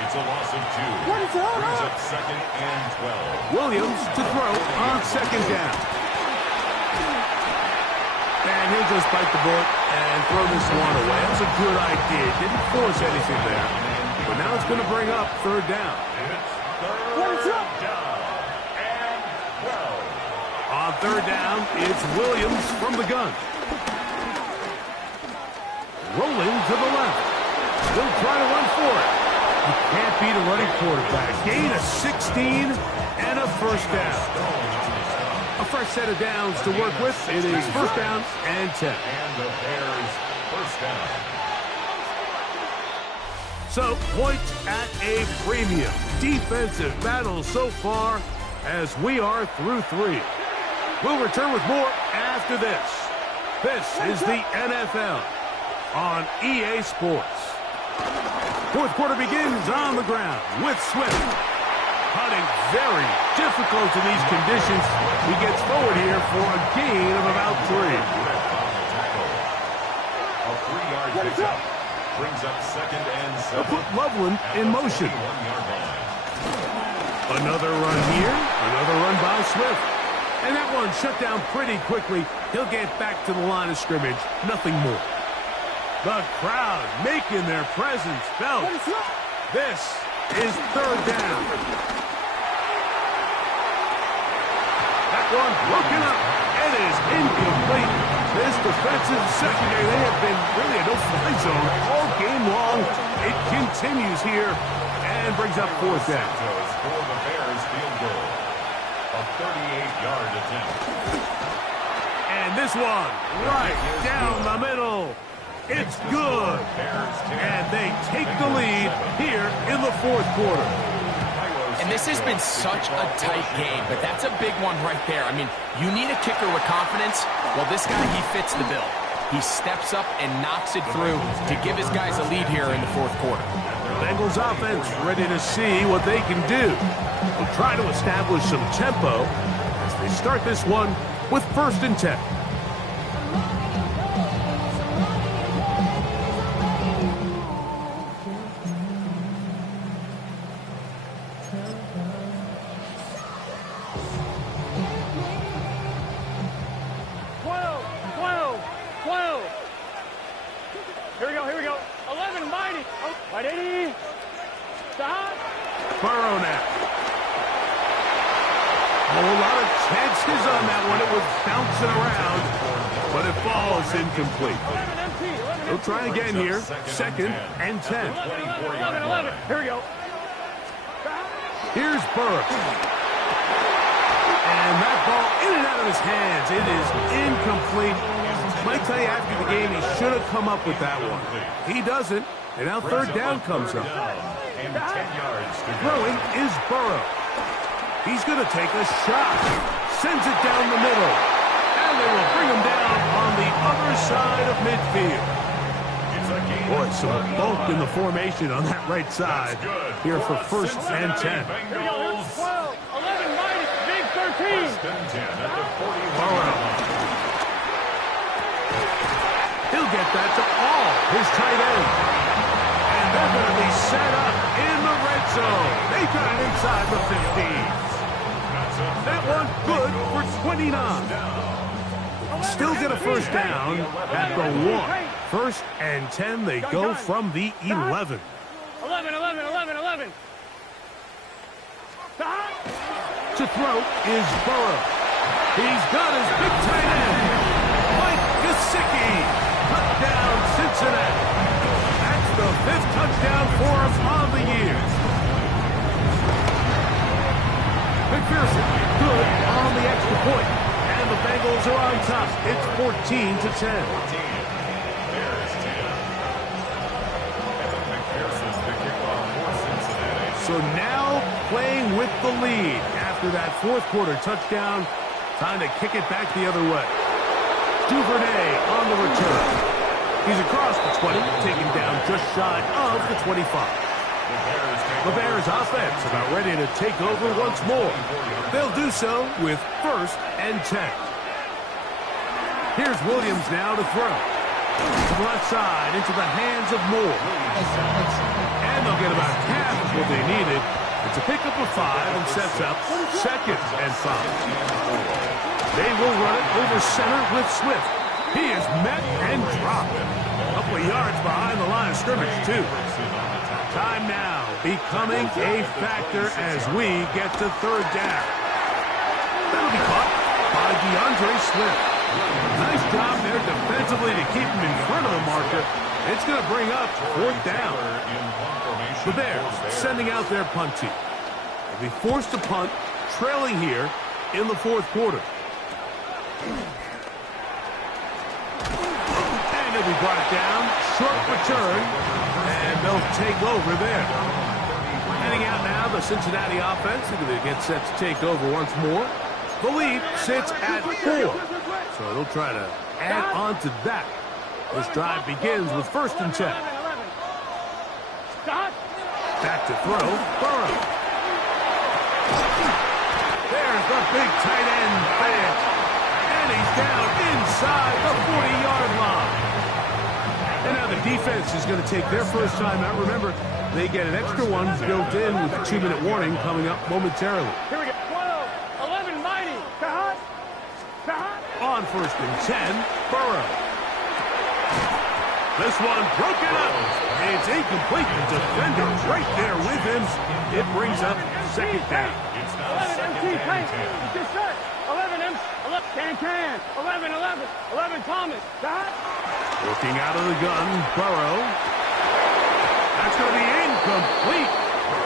It's a loss of 2. Brings up second and 12. Williams to throw on second down. And he'll just bite the bullet and throw this one away. That was a good idea. Didn't force anything there. But now it's going to bring up third down. Third down and 12. On third down, it's Williams from the gun. Rolling to the left. He'll try to run for it. You can't beat a running quarterback. Gain of 16 and a first down. A fresh set of downs to work with. It is first down and 10. And the Bears first down. So, points at a premium. Defensive battle so far as we are through 3. We'll return with more after this. This is the NFL on EA Sports. Fourth quarter begins on the ground with Swift. Hunting very difficult in these conditions. He gets forward here for a gain of about 3. A 3-yard pickup brings up second and 7. They'll put Loveland in motion. 1-yard line. Another run here. Another run by Swift. And that one shut down pretty quickly. He'll get back to the line of scrimmage. Nothing more. The crowd making their presence felt. This is third down. That one broken up. It is incomplete. This defensive secondary, they have been really a no-fly zone all game long. It continues here and brings up fourth down. For the Bears field goal. A 38-yard attempt. And this one right down the middle. It's good. And they take the lead here in the fourth quarter. And this has been such a tight game, but that's a big one right there. I mean, you need a kicker with confidence. Well, this guy, he fits the bill. He steps up and knocks it through to give his guys a lead here in the fourth quarter. Bengals offense ready to see what they can do. They'll try to establish some tempo as they start this one with first and 10. Right, 80. Stop. Burrow now. A whole lot of chances on that one. It was bouncing around, but it falls incomplete. They'll try again here. 2nd and 10. 11. Here we go. Here's Burrow. And that ball in and out of his hands. It is incomplete. Might tell you after the game he should have come up with that one. He doesn't, and now 3rd down comes up. Throwing is Burrow. He's going to take a shot. Sends it down the middle. And they will bring him down on the other side of midfield. Boy, some bulk in the formation on that right side here for 1st and 10. 12, 11, mighty, big 13. Burrow. He'll get that to all his tight end. And they're going to be set up in the red zone. They got it inside the 15. That one good for 29. Still get a 1st down at the 1. 1st and 10, they go from the 11. 11. To throw is Burrow. He's got his big tight end, Mike Gesicki. Touchdown, Cincinnati. That's the 5th touchdown for him on the year. McPherson, good on the extra point. And the Bengals are on top. It's 14-10. So now playing with the lead. After that 4th quarter touchdown, time to kick it back the other way. Duvernay on the return. He's across the 20, taken down just shy of the 25. The Bears offense about ready to take over once more. They'll do so with 1st and 10. Here's Williams now to throw. To the left side, into the hands of Moore. And they'll get about half of what they needed. It's a pickup of 5 and sets up 2nd and 5. They will run it over center with Swift. He is met and dropped. A couple of yards behind the line of scrimmage, too. Time now becoming a factor as we get to 3rd down. That'll be caught by DeAndre Swift. Nice job there defensively to keep him in front of the marker. It's going to bring up 4th down. The Bears sending out their punt team. They'll be forced to punt, trailing here in the 4th quarter. And they'll be brought down. Short return. And they'll take over there. Heading out now, the Cincinnati offense. They're going to get set to take over once more. The lead sits at 4. So they'll try to add on to that. This drive begins with 1st and 10. Back to throw. Burrow. There's the big tight end pass. And he's down inside the 40-yard line. And now the defense is going to take their first time out. Remember, they get an extra one built in with a 2-minute warning coming up momentarily. Here we go. 12, 11, mighty. On 1st and 10, Burrow. This one broken up. It's incomplete. The defender's right there with him. It brings up 2nd down. 11 MT, tank. Just shut. 11 M. 11 can. 11 Thomas. Working out of the gun, Burrow. That's going to be incomplete.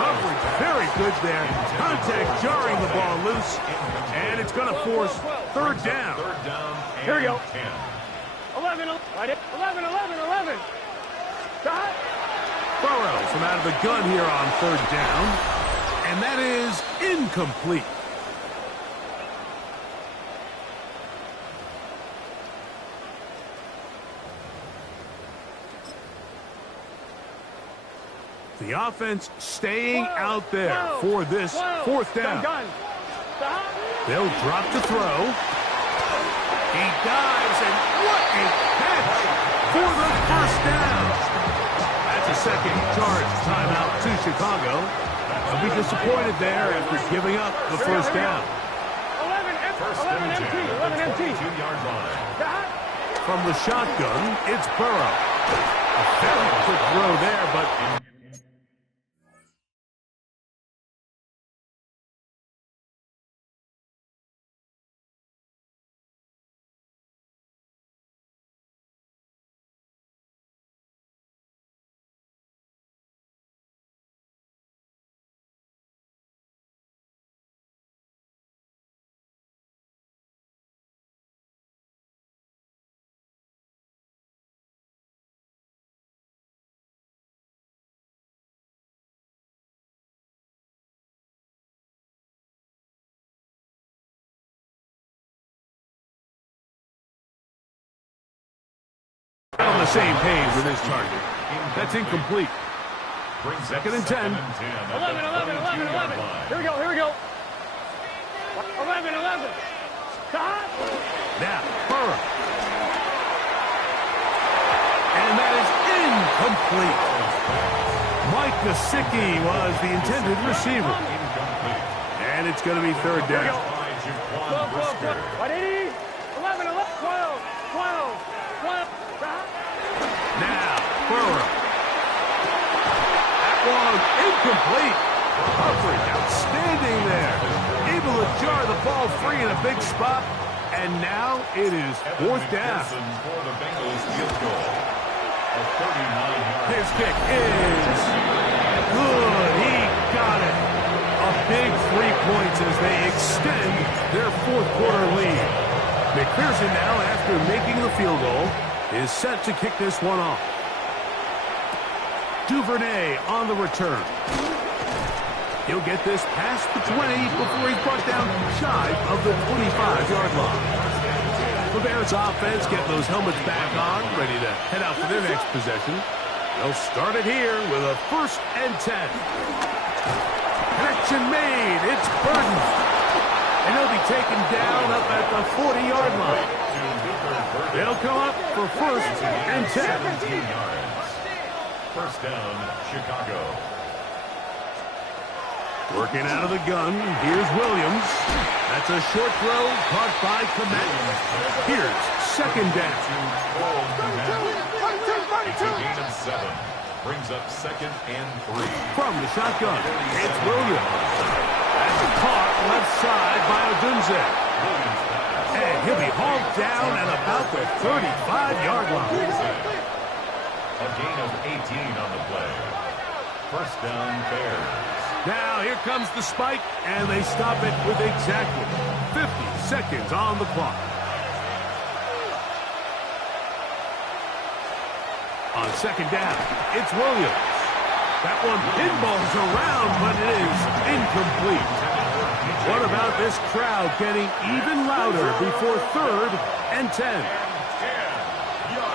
Coverage very good there. Contact jarring the ball loose. And it's going to force 3rd down. Here we go. 11. Shot. Burrow from out of the gun here on 3rd down. And that is incomplete. The offense staying out there for this 4th down. They'll drop to throw. He dives, and what a catch for the 1st down. That's a 2nd charge timeout to Chicago. They'll be disappointed there after giving up the 1st down. 11 MT. 2-yard line. From the shotgun, it's Burrow. A very quick throw there, but same page with his target. That's incomplete. Second and 10. 11, 11, 11, 11. Here we go, here we go. 11, 11. Stop. Now, Burrow. And that is incomplete. Mike Gesicki was the intended receiver. And it's going to be third down. 180. 11, 11, 12, 12, 12. Now, Burrow. That one incomplete. Coverage outstanding there. Able to jar the ball free in a big spot. And now it is fourth down. His kick is good. He got it. A big 3 points as they extend their fourth quarter lead. McPherson now, after making the field goal, is set to kick this one off. Duvernay on the return. He'll get this past the 20 before he's brought down shy of the 25-yard line. The Bears offense getting those helmets back on, ready to head out for their next possession. They'll start it here with a 1st and 10. Connection made. It's Burton. And he'll be taken down up at the 40-yard line. They'll come up for 1st and 10. First down, Chicago. Working out of the gun, here's Williams. That's a short throw caught by Komet. Here's second down. It's a gain of 7. Brings up 2nd and 3. From the shotgun, it's Williams. That's caught left side by Odunze. And he'll be hauled down at about the 35-yard line. A gain of 18 on the play. First down, Bears. Now here comes the spike, and they stop it with exactly 50 seconds on the clock. On second down, it's Williams. That one pinballs around, but it is incomplete. What about this crowd getting even louder before 3rd and 10?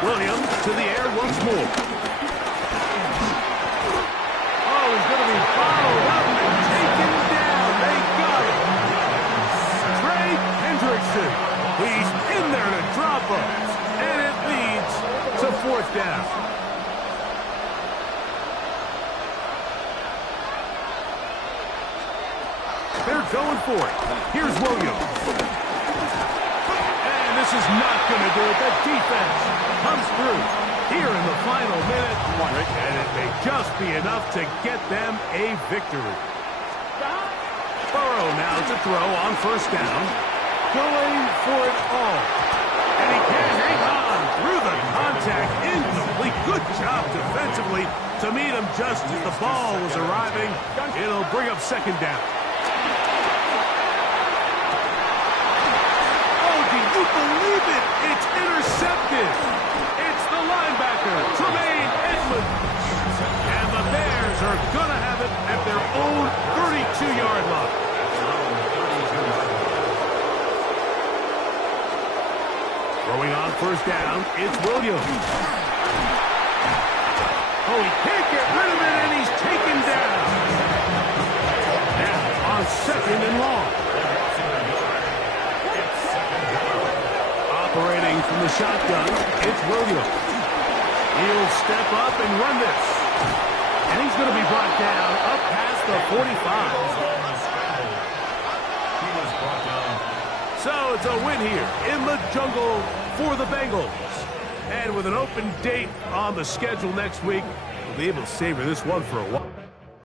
Williams to the air once more. Oh, he's going to be followed up and taken down. They got it. Trey Hendrickson. He's in there to drop him. And it leads to 4th down. They're going for it. Here's Williams. And this is not going to do it. The defense comes through here in the final minute. And it may just be enough to get them a victory. Burrow now to throw on 1st down. Going for it all. And he can hang on through the contact. Incomplete. Good job defensively to meet him just as the ball was arriving. It'll bring up 2nd down. You believe it? It's intercepted. It's the linebacker, Tremaine Edmonds. And the Bears are going to have it at their own 32-yard line. Throwing on 1st down, it's Williams. Oh, he can't get rid of it, and he's taken down. Now on 2nd and long. Operating from the shotgun, it's Williams. He'll step up and run this. And he's going to be brought down up past the 45. So it's a win here in the jungle for the Bengals. And with an open date on the schedule next week, we'll be able to savor this one for a while.